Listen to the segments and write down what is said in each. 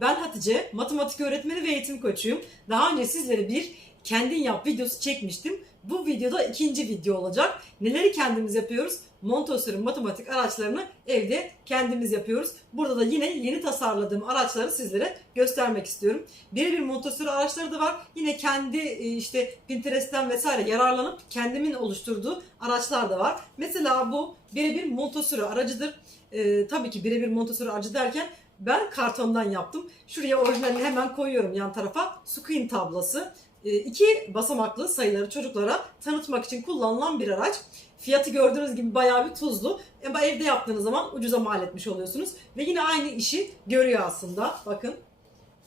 Ben Hatice, matematik öğretmeni ve eğitim koçuyum. Daha önce sizlere bir kendin yap videosu çekmiştim. Bu videoda ikinci video olacak. Neleri kendimiz yapıyoruz? Montessori matematik araçlarını evde kendimiz yapıyoruz. Burada da yine yeni tasarladığım araçları sizlere göstermek istiyorum. Birebir Montessori araçları da var. Yine kendi e, işte Pinterest'ten vesaire yararlanıp kendimin oluşturduğu araçlar da var. Mesela bu birebir Montessori aracıdır. Ee, tabii ki birebir Montessori aracı derken ben kartondan yaptım. Şuraya orijinalini hemen koyuyorum yan tarafa. Squin tablası. Ee, iki basamaklı sayıları çocuklara tanıtmak için kullanılan bir araç. Fiyatı gördüğünüz gibi bayağı bir tuzlu. Ama evde yaptığınız zaman ucuza mal etmiş oluyorsunuz. Ve yine aynı işi görüyor aslında. Bakın.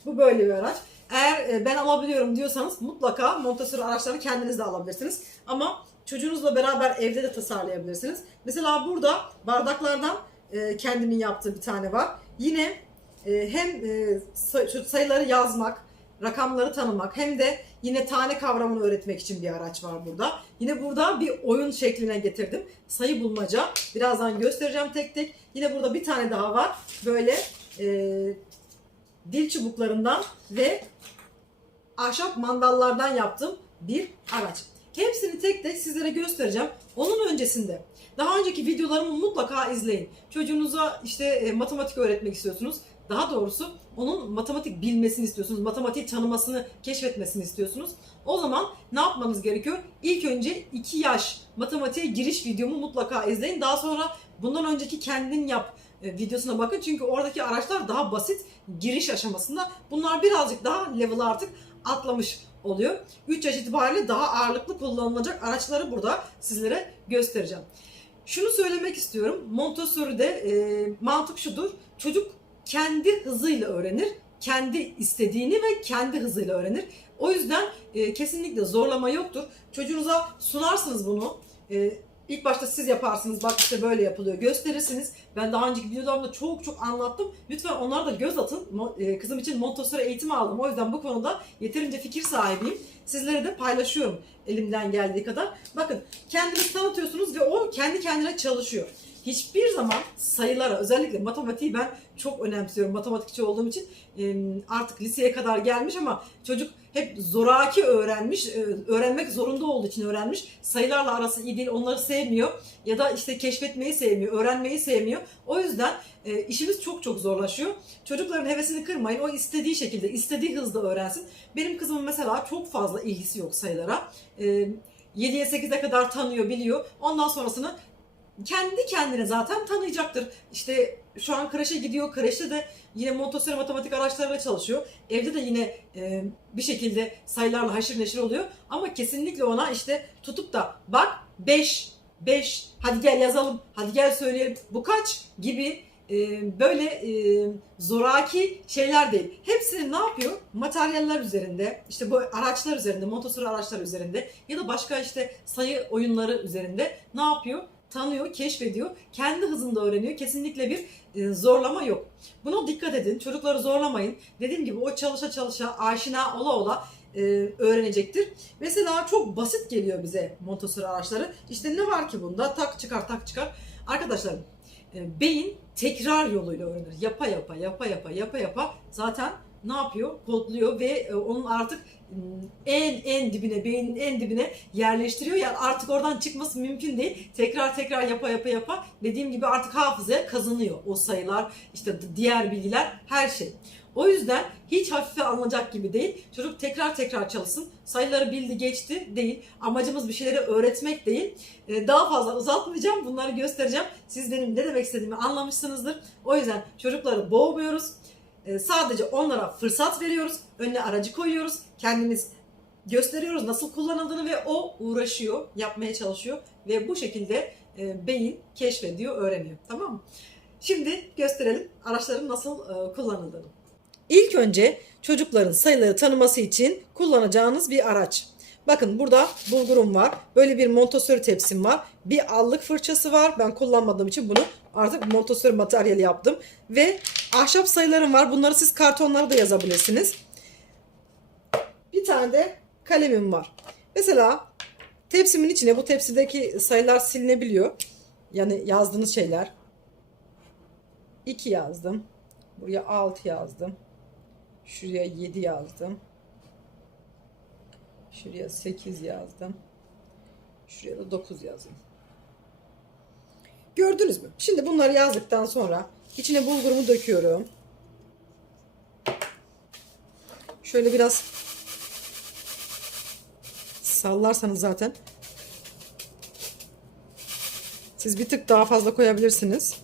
Bu böyle bir araç. Eğer e, ben alabiliyorum diyorsanız mutlaka Montessori araçlarını kendiniz de alabilirsiniz. Ama çocuğunuzla beraber evde de tasarlayabilirsiniz. Mesela burada bardaklardan e, kendimin yaptığı bir tane var. Yine e, hem e, sayıları yazmak, rakamları tanımak hem de yine tane kavramını öğretmek için bir araç var burada. Yine burada bir oyun şekline getirdim. Sayı bulmaca. Birazdan göstereceğim tek tek. Yine burada bir tane daha var. Böyle e, dil çubuklarından ve ahşap mandallardan yaptığım bir araç. Hepsini tek tek sizlere göstereceğim. Onun öncesinde daha önceki videolarımı mutlaka izleyin. Çocuğunuza işte e, matematik öğretmek istiyorsunuz. Daha doğrusu onun matematik bilmesini istiyorsunuz. Matematik tanımasını, keşfetmesini istiyorsunuz. O zaman ne yapmanız gerekiyor? İlk önce 2 yaş matematiğe giriş videomu mutlaka izleyin. Daha sonra bundan önceki kendin yap e, videosuna bakın. Çünkü oradaki araçlar daha basit giriş aşamasında. Bunlar birazcık daha level artık atlamış oluyor. 3 yaş itibariyle daha ağırlıklı kullanılacak araçları burada sizlere göstereceğim. Şunu söylemek istiyorum. Montessori'de e, mantık şudur. Çocuk kendi hızıyla öğrenir. Kendi istediğini ve kendi hızıyla öğrenir. O yüzden e, kesinlikle zorlama yoktur. Çocuğunuza sunarsınız bunu. E, ilk başta siz yaparsınız. Bak işte böyle yapılıyor. Gösterirsiniz. Ben daha önceki videolarımda çok çok anlattım. Lütfen onlara da göz atın. E, Kızım için Montessori eğitimi aldım. O yüzden bu konuda yeterince fikir sahibiyim. Sizlere de paylaşıyorum elimden geldiği kadar. Bakın kendiniz tanıtıyorsunuz ve o kendi kendine çalışıyor. Hiçbir zaman sayılara özellikle matematiği ben çok önemsiyorum matematikçi olduğum için artık liseye kadar gelmiş ama çocuk hep zoraki öğrenmiş, e, öğrenmek zorunda olduğu için öğrenmiş. Sayılarla arası iyi değil, onları sevmiyor ya da işte keşfetmeyi sevmiyor, öğrenmeyi sevmiyor. O yüzden e, işimiz çok çok zorlaşıyor. Çocukların hevesini kırmayın, o istediği şekilde, istediği hızda öğrensin. Benim kızımın mesela çok fazla ilgisi yok sayılara. E, 7'ye 8'e kadar tanıyor, biliyor. Ondan sonrasını kendi kendine zaten tanıyacaktır. İşte şu an kreşe gidiyor. Kreşte de yine Montessori matematik araçlarıyla çalışıyor. Evde de yine e, bir şekilde sayılarla haşır neşir oluyor. Ama kesinlikle ona işte tutup da bak 5, 5, hadi gel yazalım, hadi gel söyleyelim, bu kaç gibi e, böyle e, zoraki şeyler değil. Hepsini ne yapıyor? Materyaller üzerinde, işte bu araçlar üzerinde, Montessori araçlar üzerinde ya da başka işte sayı oyunları üzerinde ne yapıyor? Tanıyor, keşfediyor, kendi hızında öğreniyor. Kesinlikle bir e, zorlama yok. Buna dikkat edin. Çocukları zorlamayın. Dediğim gibi o çalışa çalışa, aşina ola ola e, öğrenecektir. Mesela çok basit geliyor bize Montessori araçları. İşte ne var ki bunda? Tak çıkar, tak çıkar. Arkadaşlar e, beyin tekrar yoluyla öğrenir. Yapa yapa, yapa yapa, yapa yapa zaten ne yapıyor? Kodluyor ve e, onun artık m, en en dibine, beynin en dibine yerleştiriyor. Yani artık oradan çıkması mümkün değil. Tekrar tekrar yapa yapa yapa dediğim gibi artık hafızaya kazanıyor o sayılar, işte diğer bilgiler, her şey. O yüzden hiç hafife alınacak gibi değil. Çocuk tekrar tekrar çalışsın. Sayıları bildi geçti değil. Amacımız bir şeyleri öğretmek değil. Ee, Daha fazla uzatmayacağım. Bunları göstereceğim. Siz benim ne demek istediğimi anlamışsınızdır. O yüzden çocukları boğmuyoruz. Ee, Sadece onlara fırsat veriyoruz. Önüne aracı koyuyoruz. Kendimiz gösteriyoruz nasıl kullanıldığını ve o uğraşıyor, yapmaya çalışıyor ve bu şekilde e, beyin keşfediyor, öğreniyor. Tamam mı? Şimdi gösterelim araçların nasıl e, kullanıldığını. İlk önce çocukların sayıları tanıması için kullanacağınız bir araç. Bakın burada bulgurum var. Böyle bir Montessori tepsim var. Bir allık fırçası var. Ben kullanmadığım için bunu artık Montessori materyali yaptım. Ve ahşap sayılarım var. Bunları siz kartonlara da yazabilirsiniz. Bir tane de kalemim var. Mesela tepsimin içine bu tepsideki sayılar silinebiliyor. Yani yazdığınız şeyler. 2 yazdım. Buraya 6 yazdım. Şuraya 7 yazdım. Şuraya 8 yazdım. Şuraya da 9 yazdım. Gördünüz mü? Şimdi bunları yazdıktan sonra içine bulgurumu döküyorum. Şöyle biraz sallarsanız zaten siz bir tık daha fazla koyabilirsiniz.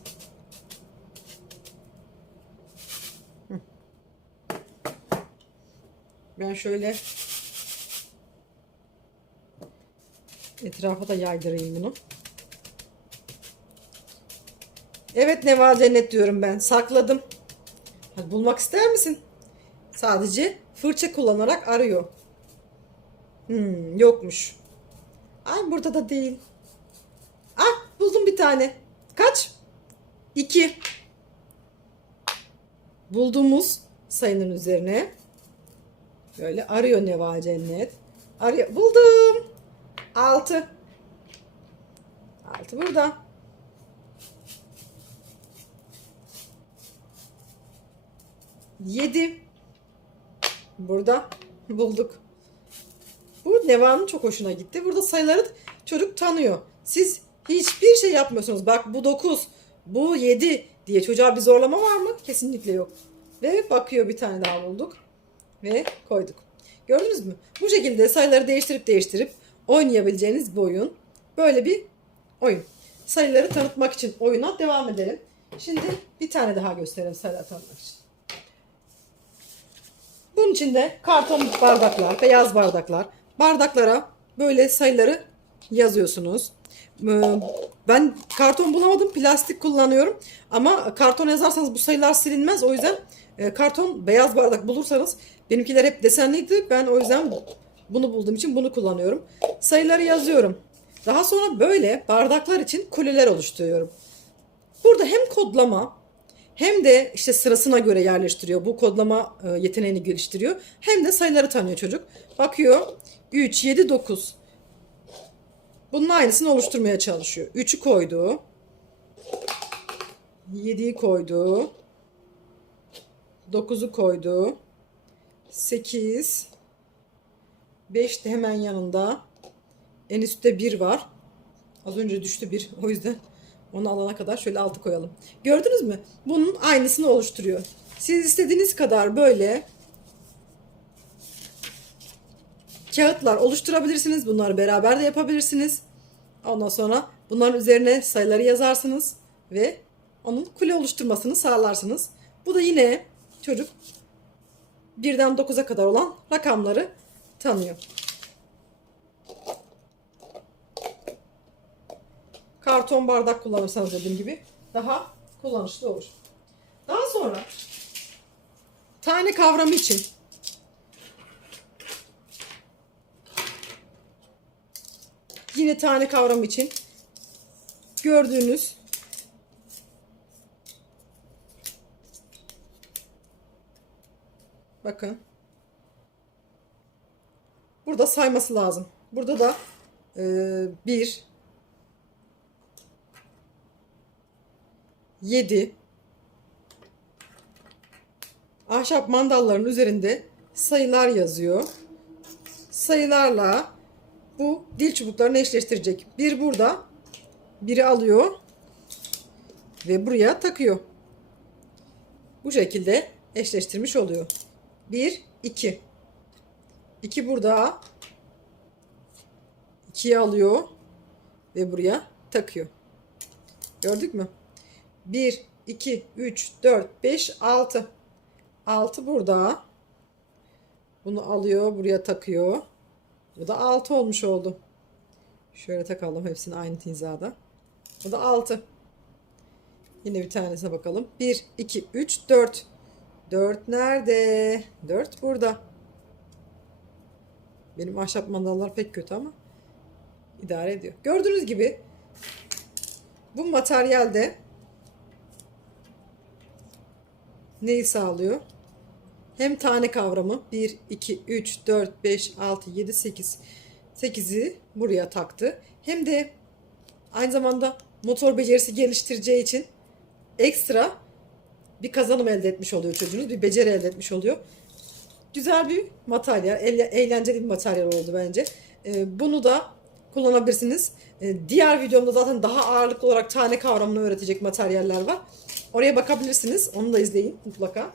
Ben şöyle etrafa da yaydırayım bunu. Evet Neva Cennet diyorum ben. Sakladım. Hadi bulmak ister misin? Sadece fırça kullanarak arıyor. Hmm, yokmuş. Ay burada da değil. Ah buldum bir tane. Kaç? İki. Bulduğumuz sayının üzerine böyle arıyor Neva Cennet. Arıyor. Buldum. Altı. Altı burada. Yedi. Burada bulduk. Bu Neva'nın çok hoşuna gitti. Burada sayıları çocuk tanıyor. Siz hiçbir şey yapmıyorsunuz. Bak bu 9, bu 7 diye çocuğa bir zorlama var mı? Kesinlikle yok. Ve bakıyor bir tane daha bulduk. Ve koyduk. Gördünüz mü? Bu şekilde sayıları değiştirip değiştirip oynayabileceğiniz bir oyun. Böyle bir oyun. Sayıları tanıtmak için oyuna devam edelim. Şimdi bir tane daha gösterelim sayıları tanıtmak için. Bunun için de karton bardaklar, beyaz bardaklar. Bardaklara böyle sayıları yazıyorsunuz. Ee, Ben karton bulamadım, plastik kullanıyorum. Ama karton yazarsanız bu sayılar silinmez. O yüzden e, karton beyaz bardak bulursanız benimkiler hep desenliydi. Ben o yüzden bunu bulduğum için bunu kullanıyorum. Sayıları yazıyorum. Daha sonra böyle bardaklar için kuleler oluşturuyorum. Burada hem kodlama hem de işte sırasına göre yerleştiriyor. Bu kodlama e, yeteneğini geliştiriyor. Hem de sayıları tanıyor çocuk. Bakıyor 3, 7, 9. Bunun aynısını oluşturmaya çalışıyor. 3'ü koydu. 7'yi koydu. 9'u koydu. 8. 5 de hemen yanında. En üstte 1 var. Az önce düştü 1. O yüzden onu alana kadar şöyle altı koyalım. Gördünüz mü? Bunun aynısını oluşturuyor. Siz istediğiniz kadar böyle kağıtlar oluşturabilirsiniz. Bunları beraber de yapabilirsiniz. Ondan sonra bunların üzerine sayıları yazarsınız ve onun kule oluşturmasını sağlarsınız. Bu da yine çocuk birden 9'a kadar olan rakamları tanıyor. karton bardak kullanırsanız dediğim gibi daha kullanışlı olur. Daha sonra tane kavramı için yine tane kavramı için gördüğünüz bakın burada sayması lazım. Burada da 1 7 ahşap mandalların üzerinde sayılar yazıyor. Sayılarla bu dil çubuklarını eşleştirecek. Bir burada, biri alıyor ve buraya takıyor. Bu şekilde eşleştirmiş oluyor. 1 2 2 burada 2'yi alıyor ve buraya takıyor. Gördük mü? 1, 2, 3, 4, 5, 6. 6 burada. Bunu alıyor, buraya takıyor. Bu da 6 olmuş oldu. Şöyle takalım hepsini aynı hizada. Bu da 6. Yine bir tanesine bakalım. 1, 2, 3, 4. 4 nerede? 4 burada. Benim ahşap mandallar pek kötü ama idare ediyor. Gördüğünüz gibi bu materyalde neyi sağlıyor? Hem tane kavramı 1, 2, 3, 4, 5, 6, 7, 8. 8'i buraya taktı. Hem de aynı zamanda motor becerisi geliştireceği için ekstra bir kazanım elde etmiş oluyor çocuğunuz. Bir beceri elde etmiş oluyor. Güzel bir materyal. eğle- Eğlenceli bir materyal oldu bence. Ee, bunu da kullanabilirsiniz. Ee, diğer videomda zaten daha ağırlıklı olarak tane kavramını öğretecek materyaller var. Oraya bakabilirsiniz. Onu da izleyin mutlaka.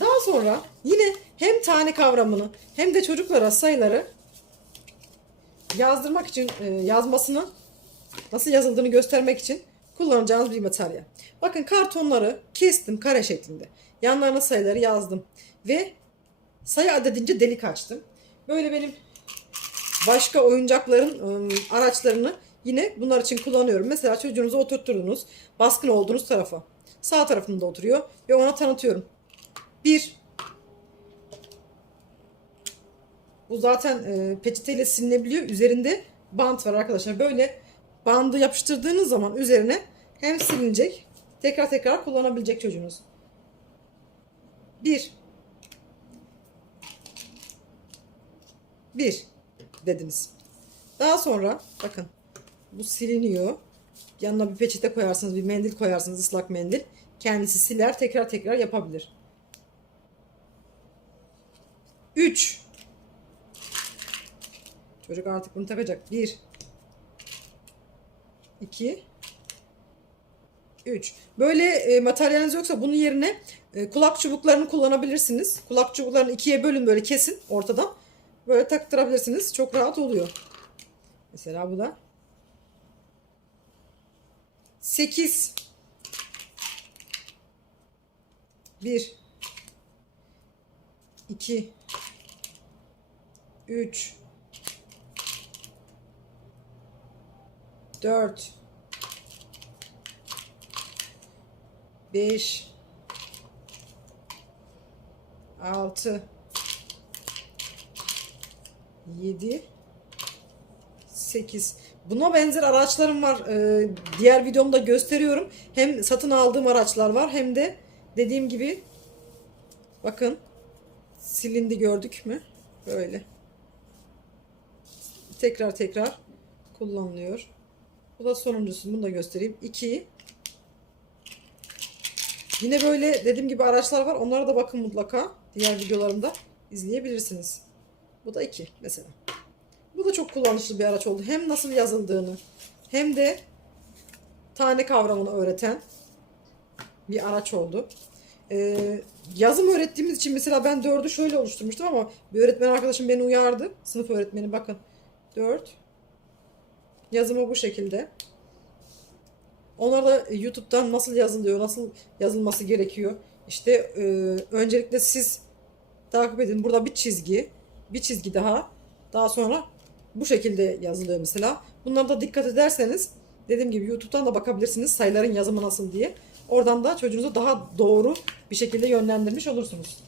Daha sonra yine hem tane kavramını hem de çocuklara sayıları yazdırmak için e, yazmasını nasıl yazıldığını göstermek için kullanacağınız bir materyal. Bakın kartonları kestim kare şeklinde. Yanlarına sayıları yazdım ve sayı adedince delik açtım. Böyle benim başka oyuncakların ım, araçlarını yine bunlar için kullanıyorum. Mesela çocuğunuzu oturtturunuz baskın olduğunuz tarafa. Sağ tarafında oturuyor ve ona tanıtıyorum. Bir. Bu zaten e, peçeteyle silinebiliyor. Üzerinde bant var arkadaşlar. Böyle bandı yapıştırdığınız zaman üzerine hem silinecek tekrar tekrar kullanabilecek çocuğunuz. Bir. Bir dediniz. Daha sonra bakın bu siliniyor. Yanına bir peçete koyarsınız, bir mendil koyarsınız, ıslak mendil. Kendisi siler, tekrar tekrar yapabilir. 3 Çocuk artık bunu takacak. 1 2 3 Böyle e, materyaliniz yoksa bunun yerine e, kulak çubuklarını kullanabilirsiniz. Kulak çubuklarını ikiye bölün böyle kesin ortadan. Böyle taktırabilirsiniz. Çok rahat oluyor. Mesela bu da 8 1 2 3 4 5 6 7 8 Buna benzer araçlarım var. Ee, diğer videomda gösteriyorum. Hem satın aldığım araçlar var hem de dediğim gibi bakın silindi gördük mü? Böyle. Tekrar tekrar kullanılıyor. Bu da sonuncusu. Bunu da göstereyim. 2 Yine böyle dediğim gibi araçlar var. Onlara da bakın mutlaka. Diğer videolarımda izleyebilirsiniz. Bu da 2 mesela. Bu da çok kullanışlı bir araç oldu. Hem nasıl yazıldığını hem de tane kavramını öğreten bir araç oldu. Ee, yazım öğrettiğimiz için mesela ben 4'ü şöyle oluşturmuştum ama bir öğretmen arkadaşım beni uyardı. Sınıf öğretmeni bakın. 4 yazımı bu şekilde. Onlar da YouTube'dan nasıl yazılıyor, nasıl yazılması gerekiyor. İşte e, öncelikle siz takip edin. Burada bir çizgi, bir çizgi daha. Daha sonra bu şekilde yazılıyor mesela. Bunlara da dikkat ederseniz dediğim gibi YouTube'dan da bakabilirsiniz sayıların yazımı nasıl diye. Oradan da çocuğunuzu daha doğru bir şekilde yönlendirmiş olursunuz.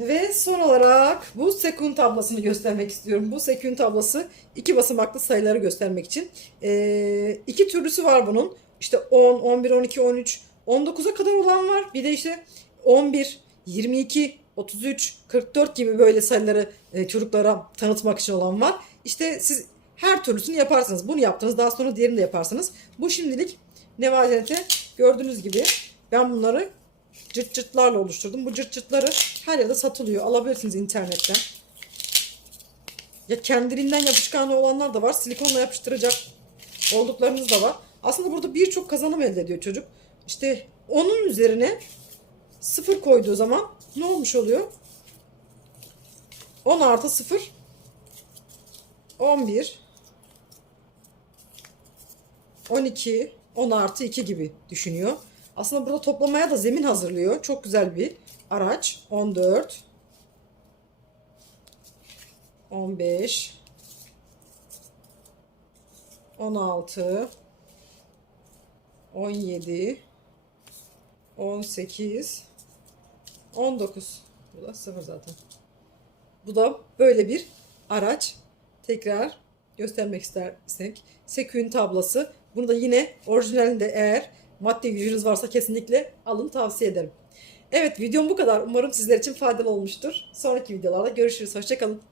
Ve son olarak bu sekün tablasını göstermek istiyorum. Bu sekün tablası iki basamaklı sayıları göstermek için. Ee, iki türlüsü var bunun. İşte 10, 11, 12, 13, 19'a kadar olan var. Bir de işte 11, 22, 33, 44 gibi böyle sayıları e, çocuklara tanıtmak için olan var. İşte siz her türlüsünü yaparsınız. Bunu yaptınız. Daha sonra diğerini de yaparsınız. Bu şimdilik nevazete gördüğünüz gibi ben bunları cırt cırtlarla oluşturdum. Bu cırt cırtları her yerde satılıyor. Alabilirsiniz internetten. Ya kendiliğinden yapışkanlı olanlar da var. Silikonla yapıştıracak olduklarınız da var. Aslında burada birçok kazanım elde ediyor çocuk. İşte onun üzerine sıfır koyduğu zaman ne olmuş oluyor? 10 artı 0 11 12 10 artı 2 gibi düşünüyor. Aslında burada toplamaya da zemin hazırlıyor. Çok güzel bir araç. 14 15 16 17 18 19 Bu da 0 zaten. Bu da böyle bir araç. Tekrar göstermek istersek. Sekün tablası. Bunu da yine orijinalinde eğer maddi gücünüz varsa kesinlikle alın tavsiye ederim. Evet videom bu kadar. Umarım sizler için faydalı olmuştur. Sonraki videolarda görüşürüz. Hoşçakalın.